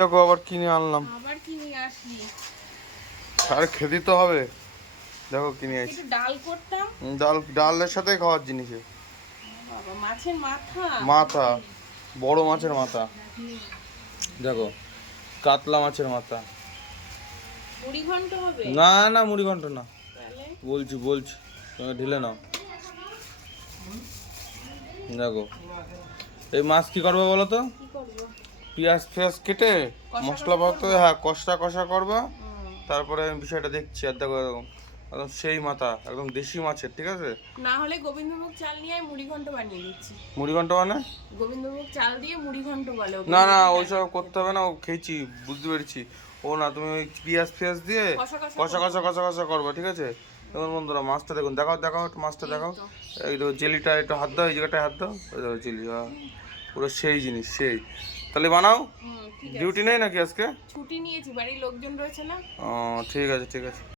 দেখো আবার কিনে আনলাম। আবার কিনে আসলি? আর খেতে তো হবে। দেখো কিনে আসছি। একটু ডাল করতাম। ডালের সাথে খাওয়ার জিনিস। বাবা, মাছের মাথা। মাথা, বড় মাছের মাথা। দেখো, কাতলা মাছের মাথা। মুড়ি ঘন্ট হবে? না না, মুড়ি ঘন্ট না। তাহলে বলছি তুমি ঢেলে নাও। দেখো, এই মাছ কি করবে বলো তো? কি করব? পেঁয়াজ কেটে মশলা পাতে, হ্যাঁ কষা করবা। তারপরে আমি বিষয়টা দেখছি। আর দেখো এরকম একদম সেই মাথা, একদম দেশি মাছের, ঠিক আছে? না হলে গোবিন্দভোগ চাল নিয়ে আমি মুড়ি ঘন্ট বানিয়ে দিচ্ছি। মুড়ি ঘন্ট মানে? গোবিন্দভোগ চাল দিয়ে মুড়ি ঘন্ট বলে ওকে। না না, ওইসব করতে হবে না, ও খেয়েছি, বুঝতে পেরেছি। ও না, তুমি ওই পেঁয়াজ দিয়ে কষা করবা, ঠিক আছে? দেখুন বন্ধুরা, মাছটা দেখুন, দেখাও একটু মাছটা দেখাও। এই দেখো জেলিটা, একটু হাত দাও, এই জায়গাটায় হাত দাও, এই দেখো জেলি, হ্যাঁ পুরো সেই জিনিস সেই। তাহলে বানাও। ঠিক আছে। ডিউটি নেই নাকি আজকে? ছুটি নিয়েছি, বাড়ির লোকজন রয়েছে না। ও ঠিক আছে।